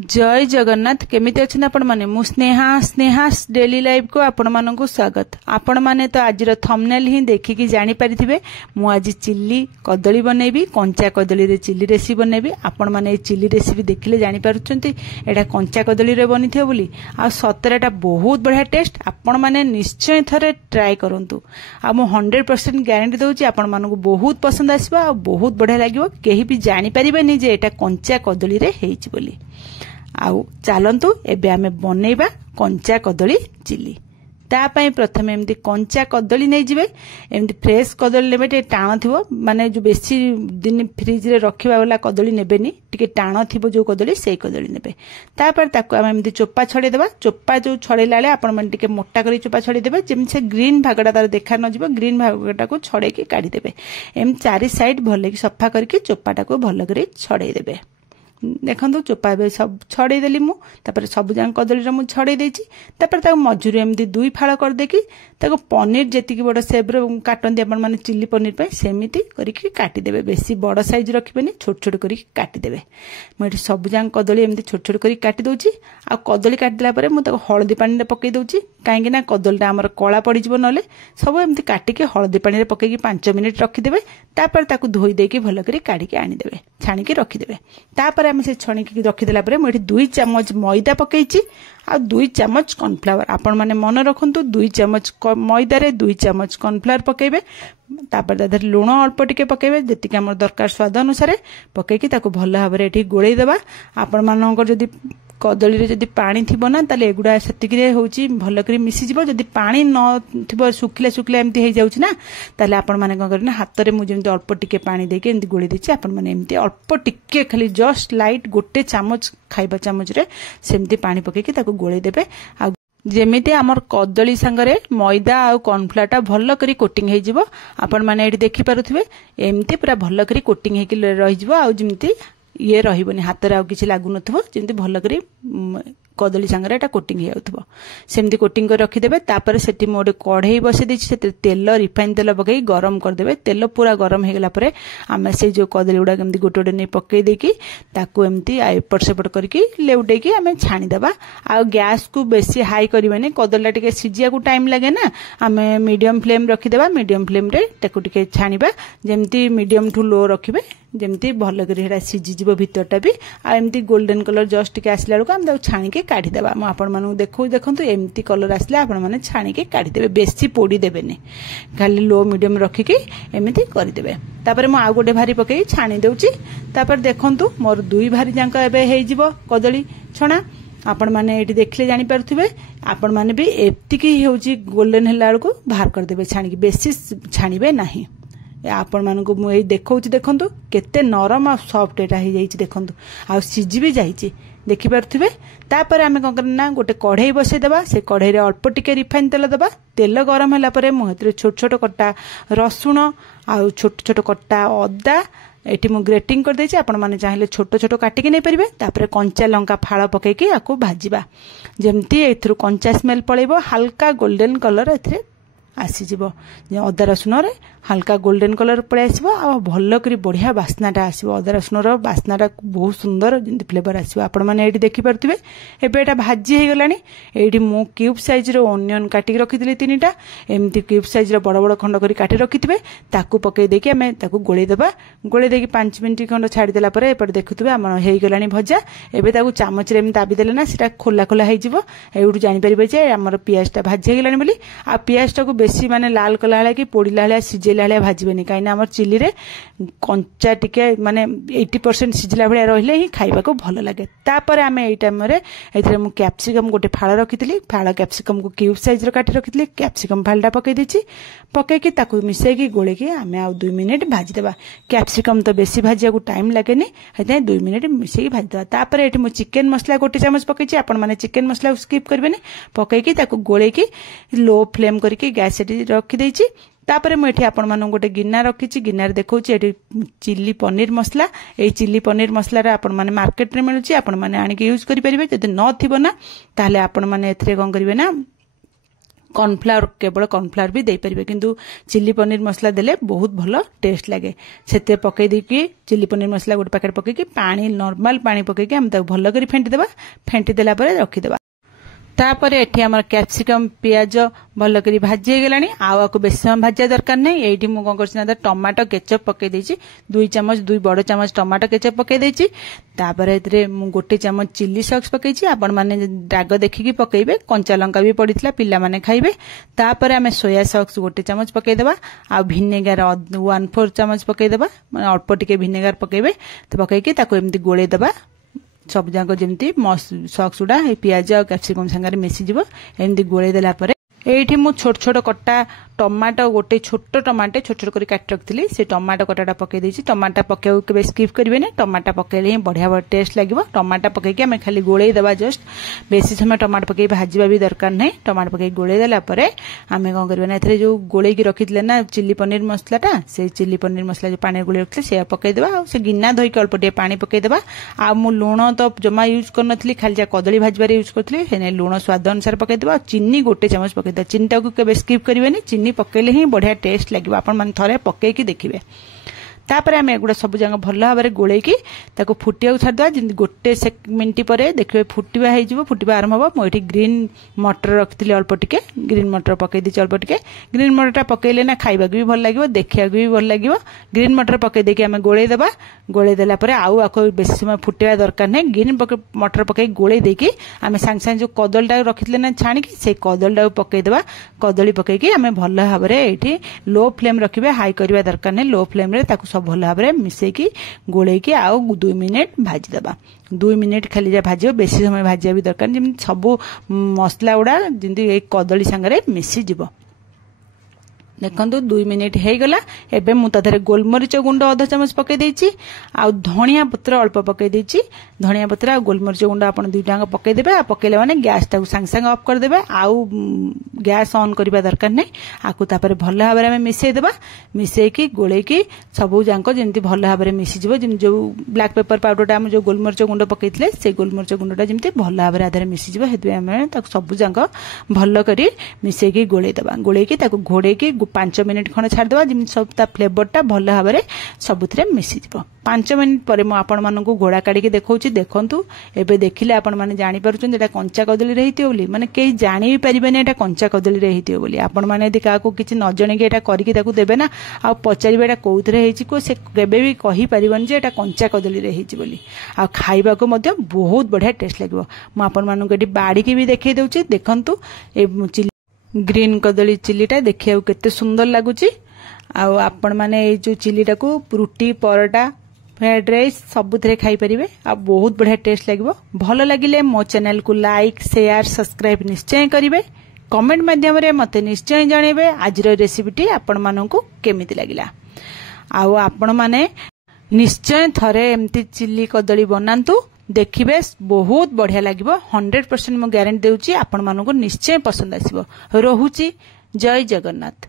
जय जगन्नाथ केमिति अच्छे आपण माने मु स्नेहास डेली लाइफ को आपण मानकु स्वागत। आपण माने तो आज थंबनेल ही देखिकी जानी पारिथिबे मु आज चिल्ली कदली बनेबी कंचा कदली रे चिल्ली रेसिपी बनेबी। आपण माने चिल्ली रेसिपी देखिले जानी पारुछंती एटा कंचा कदली रे बनिथियो बोली आ सतरेटा बहुत बढ़िया टेस्ट। आपण माने निश्चय थरे ट्राई करंतु आ मु 100% गारंटी दउची आपण मानकु बहुत पसंद आसीबा आ बहुत बढ़िया लागिवो। केही भी जानी परिबेनी जे एटा कंचा कदली रे हेइची बोली। आउ चलतु एबे आमे बनैबा कंचा कदली चिल्ली। तापाई प्रथमे एमती कंचा कदली नहीं जिवे, एमती फ्रेश कदली नेबे। टे टाण थिबो माने जो बेसी दिन फ्रिज रे रखिबा वाला कदली नेबेनी, टिके टाण थिबो जो कदली सेई कदली नेबे। तापर ताकू आमे एमती चोपा छडे देबा। चोपा जो छडेला ले आपण मन टिके मोटा करी चोपा छडे देबे, जेमसे से ग्रीन भागटा तार देखा न जिवो। ग्रीन भागटा को छडे के काढी देबे। एम चारि साइड भले की सफा करके चोपाटा को भल करी छडे देबे। देखो चोपा सब छड़े देली मु। तापर सब जान कदली मु छड़े देछि। तापर ताको मझुरी एमती दुई फाळ कर देकी ताको पनीर जेतिकी बड़ शेप रे काटंदी आपण माने चिल्ली पनीर पे सेमिति करिकि काटी देबे। बेसी बड़ साइज रखिबेनी, छोट छोट करिकि काटी देबे। मु एठी सब जान कदली एमती छोट छोट करिकि काटी दोछि। आ कदली काटी देला परे मु ताको हळदी पानी रे पकई दोछि, काहेकि ना कदलीटा हमर कळा पड़ी जिवो। नले सब एमती काटिके हळदी पानी रे पकई 5 मिनिट रखि देबे। तापर ताको धोई देकी भल करी काढिके आनी देबे, छाणी के रखि देबे। तापर आमे से छणिकी रखिदेला परे मुझे 2 चम्मच मैदा पकईची आ 2 चम्मच कॉर्नफ्लावर। आपण माने मन रखंतु 2 चम्मच मैदा रे 2 चम्मच कॉर्नफ्लावर पकेबे। तापर दादर लुण अल्प टिके पकेबे, जेतिके हमर दरकार स्वाद अनुसार पकेकी ताको भल भाबरे एठी गोळेई देबा। आपण मानकर जदी कदली रे जदी पानी थिबो ना ताले एगुडा सेतिकी रे होची भल करी मिसी जिवो। जदी पानी न थिबो सुखिला सुखिला एमती हे जाउची ना ताले आपण माने क करना हाथ रे मु जेमती अल्प टिके पानी देके एमती गोळेई देछि। आपण माने एमती अल्प टिके खाली जस्ट लाइट 1 चम्मच खाइबा चम्मच रे सेमती पानी पकेकी ताको गोळेई देबे। आ जेमिति आमर कदली संगरे मैदा आ कॉर्नफ्लावर भल करी कोटिंग हे जिवो। आपण माने एठी देखि पारुथिबे एमती पूरा भल करी कोटिंग हे कि रहि जिवो। आ जेमिति ये रहिबनी हाथ रे आ किछि लागु नथबो, जेमती भल करी कदली संगरे एटा कोटिंग हे आउथबो। सेमती कोटिंग कर रखि देबे। तापर सेठी मोडे कढ़ई बसे देछि, सेते तेल रिफाइन तेल पकई गरम कर देबे। तेल पूरा गरम हे गेला परे आमे से जो कदली उडा केमती गोटे गोटे नै पकई देकी ताकू एमती एपट सेपट करके लेउडे की आमे छाणी देबा। आ गैस को बेसी हाई करबेनी, कदलीटा टिके सिजिया को टाइम लागे ना। आमे मीडियम फ्लेम रखि देबा। मीडियम फ्लेम रे ताकू टिके छाणीबा, जेमती मीडियम टू लो रखिबे, जेमती भल करी हेडा सिजी जिवो भितरटा भी। आ एमती गोल्डन कलर जस्ट टिके आसला बेलको आम छाणी के काढी देबा। मु आपण मानू देखंतु एमती कलर आसले आपण माने छाणी के काढी देबे। बेसी पोड़ी देबेनी, खाली लो मीडियम रखिकी एमती करि देबे। तापर मु आ गोटे भारी पकई छाणी देउची। तापर देखंतु मोर 2 भारी जांक एबे हे जिवो कदली छणा। आपण माने एठी देखले जानि पारुथिबे। आपण माने भी एतिकी होउची गोल्डन हेला बेलको बाहर कर देबे छाणी के, बेसी छाणीबे नाही। आपण मानकु मु एई देखौची, देखंतु केते नरम आ सॉफ्ट एटा हे जाईची। देखंतु आ सिजी भी जाईची, देखि पारुथिबे। तापर आमे कोन करना गोटे कढ़ई बसे देबा। से कढ़ई रे अल्प टिके रिफाइन तेल देबा। तेल गरम होला परे मु हेतरे छोट छोट कट्टा रसुण आ छोट छोट कट्टा अदा एठी मु ग्रेटिंग कर देछि। आपण माने चाहिले छोट छोट काटि के नै परिबे। तापर कंचा लंका फाळ पके के आको भाजीबा, जेमती एथरु कंचा स्मेल पळेबो। हल्का गोल्डन कलर एथरे आसी जीवो। अदा रसुण रे हल्का गोल्डन कलर पड़े आसो। आ भल करी बढ़िया बास्नाटा आसो। अदा रसुण बास्नाटा बहुत सुंदर जेमती फ्लेवर आसो। आपण माने एठी देखि पारुथिबे एबे एटा भाजी हे गलानी। एठी मु क्यूब साइज रो ओनियन काटि रखिथिले 3टा, एमती क्यूब साइज रो बड़ बड़ खंड करी काटि रखिथिबे। ताकू पकई देकी हमें ताकू गोळेई देबा। गोळेई देकी 5 मिनिट खंड छाडी देला परे एपट देखुथिबे हमर हे गलानी भजा। एबे ताकू चामच रे एमती दाबी देले ना सेटा खोला खोला हे जिवो। एउडू जानि परिबे जे हमर पियाजटा भाजी हे गलानी बोली। आ पियाजटा को बेसी माने लाल कला हला कि पोड़ीला हला सिजेला हला भाजबेनी, काई ना हमर चिल्ली रे कंचा टिके माने 80% सिजला भलिया रहिले ही खाइबा को भल लागे। तापर आमे एई टाइम रे एथरे मु कैप्सिकम गोटे फाळ रखितली। फाळ कैप्सिकम को क्यूब साइज रो काटि रखितली। कैप्सिकम फाळटा पकई देछि। पकई कि ताकू मिसै कि गोळे कि आमे आ 2 मिनिट भाजी देबा। कैप्सिकम तो बेसी भाजिया को टाइम लागेनी, हेते 2 मिनिट मिसै कि भाजी देबा। तापर एठी मु चिकन मसला गोटे चम्मच पकईछि। आपण माने चिकन मसला स्किप करबेनी। पकई कि ताकू गोळे कि लो फ्लेम करके गैस एठी रखि देछि। तापर मु एठी आपण मानु गोटे गिन्ना रखिछि। गिन्नार देखौछि एठी चिल्ली पनीर मसला। एई चिल्ली पनीर मसला रे आपण माने मार्केट रे मिलुछि। आपण माने आनि के यूज करि परिबे। जदि न थिबो ना ताले आपण माने एथरे कोन करिवे ना कॉर्नफ्लावर केवल कॉर्नफ्लावर भी दे पारे किंतु चिल्ली पनीर मसला देले बहुत भल टेस्ट लगे से पकई देकी चिल्ली पनीर मसला गोटे पैकेट पकईकी पानी नॉर्मल पानी पकईकी हम भल कर फेंटी देबा फेंटी देला परे रखिदेबा तापर एठी हमर कैप्सिकम पियाज भल करी भाजी हे गेलानी आउ बेसी समय भाजिया दरकार नहीं एठी मु कोन करछि ना टमाटो केचप पकई देछि 2 चम्मच 2 बड़ चम्मच टमाटो केचप पकई देछि तापर एतरे मु गोटे चम्मच चिल्ली सॉस पकईछि आपण माने राग देखिकी पकईबे कंचा लंका भी पड़ितला पिल्ला माने खाइबे तापर हमें सोया सॉस गोटे चम्मच पकई देबा आ विनेगर 1/4 चम्मच पकई देबा माने अल्प टिके विनेगर पकईबे तो पकईकी ताको एमती गोळे देबा सब जाक जमती सॉक्स गुड़ा पियाज और कैप्सिकम संगे मिसीज एमती गोले देला परे एठी मु छोट छोट कट्टा टमाटो गोटे छोट टमाटो छोट छोट कर काट रखी से टमाटो कटाटा पकई देछि टमाटा पकाउ के स्किप करिवे ना टमाटा पकईले ही बढ़िया टेस्ट लगिवो टमाटा पकईके आमे खाली गोळेई देबा जस्ट बेसी समय टमाटो पकई भाजीबा भी दरकार नहीं टमाटो पकई गोळेई देला परे आमे कोन करबे ना एथरे जो गोळेई की रखितले ना चिल्ली पनीर मसलाटा से चिल्ली पनीर मसला जो पानी गोळेई रखले से पकई देबा आ से गिन्ना धोई के अल्प टे पानी पकई देबा आ मु लूण तो जमा यूज करनथली खाली जा कदली भाजीबारे यूज करथली हेने लूण स्वाद अनुसार पकई देबा चीनी गोटे चम्मच पकई देबा चीनी टाको केबे स्किप करिवेनी चीनी पकईले ही बढ़िया टेस्ट लगे आपण माने थरे पकईकी देखिबे तापर आम एगुड़ा सब जगह भल भाव में गोलैकी फुटिया छाड़ा जमी गोटे मिनट पर देखिए फुटवा हो फुटवा आरंभ हम मुझे ग्रीन मटर रखी अल्प टिके ग्रीन मटर पकई दी अल्प टिके ग्रीन मटर पकईले ना खाइबा भी भल लगे देखा भी भल लगे ग्रीन मटर पकई देके आम गोलई देबा गोलई देला परे आउ आको बेसी समय फुटेवा दरकार नहीं ग्रीन मटर पकई गोलई देकी आम सांगे सांगे जो कदलटा रखी ना छाणिकी से कदलटा पकई देबा कदली पकईकी आम भल भाव में ये लो फ्लेम रखिए हाई करवा दरकार नहीं लो फ्लेम रे ताकू सब भल भाव में मिसेकी गोलैकी आउ 2 मिनिट भाजीदेबा 2 मिनिट खाली जा भाज बेसी समय भाजिया भी दरकार जमी सब मसला गुड़ा जमी कदली सांगे मिसी जीव देखो 2 मिनिट हो गला एबे मु ताधरे गोलमरीच गुंड आधा चम्मच पकई देछि आ धनिया पत्र अल्प पकई देछि धनिया पत्र आ गोलमरीच गुंड आपण दुईटांग पकई देबे आ पकईले माने गैस टाको सांग सांग ऑफ कर देबे आउ गैस ऑन करबा दरकार नै आकु तापर भल भाव में मिसई देबा मिसईकी गोलैकी सबु जांको जेंति भल भाव में मिसी जीवो जेम जो ब्लैक पेपर पाउडरटा हम जो गोलमरीच गुंड पकईथिले से गोलमरीच गुंडटा जेंति भल भाव में आधरे मिसी जीवो हेतु हम ताको सबु जांको भल करी मिसईकी गोलई देबा गोलैकी ताको घोड़ेकी 5 मिनिट खंड छाड़देबा जमी सब ता फ्लेवरटा भल भाव में सबुथिरे मिसीज 5 मिनिट पर आपण मानकु घोड़ा काढ़ी देखौछि देखंतु एबे देखिले आपण माने जानि पारुछन एटा कंचा कदली रहितियो बोली माने केही जानि भी परिबेनी एटा कंचा कदली रहितियो बोली आपण माने यदि काको किछि न जणे के एटा करिकि ताकु देबे ना आ पचारिबे एटा कोउथरे हेछि को से केबे भी कहि परिबन जे एटा कंचा कदली रहिछि बोली आ खाइबा को मध्य बहुत बढ़िया टेस्ट लागबो म आपण मानकु एटी बाड़ी की भी देखै दउछि देखंतु ए ग्रीन कदली चिल्लीटा देखिए केते सुंदर लगुच आपण माने जो चिल्लीटा को रुटी परोटा फ्राइड राइस सबुथिरे खाई परिबे आ बहुत बढ़िया टेस्ट लगिबो भलो लागिले मो चैनल को लाइक शेयर सब्सक्राइब निश्चय करिवे कमेंट माध्यम रे मते निश्चय जणेबे आज रेसिपीटी आपण मानकु केमिति लागिला आ आपण माने निश्चय थरे एमती चिल्ली कदली बनांतु देखिबे बहुत बढ़िया लागिबो 100% मो गारंटी देउची आपण मानकु निश्चय पसंद आसीबो रहुची जय जगन्नाथ।